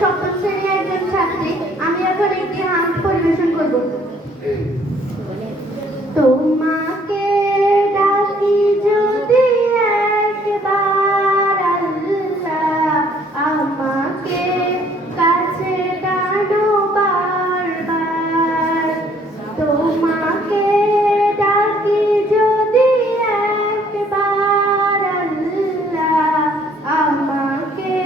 সপ্তম শ্রেণীর একজন ছাত্রী। আমি এখন একটি হামদ পরিবেশন করব। তোমাকে ডাকি যদি একবার আল্লাহ, আমাকে কাছে টানো বারবার। তোমাকে ডাকি যদি একবার আল্লাহ, আমাকে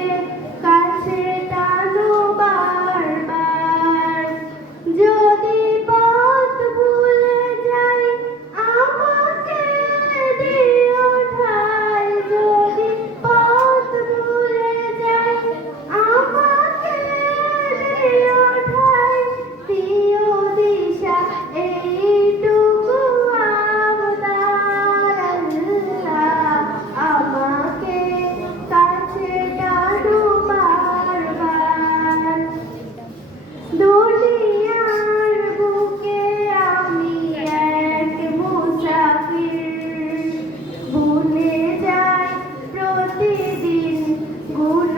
কাছে টানো বারবার। যদি পথ ভুলে যাই আমাকে দিও ঠাই। যদি পথ ভুলে যাই আমাকে দিও ঠাই। দিও দিশা এইটুকু আবদার আল্লাহ, আমাকে কাছে টানো বারবার। দুনিয়ার বুকে আমি এক মুসাফির, ভুলে যাই প্রতিদিন গুনাহ।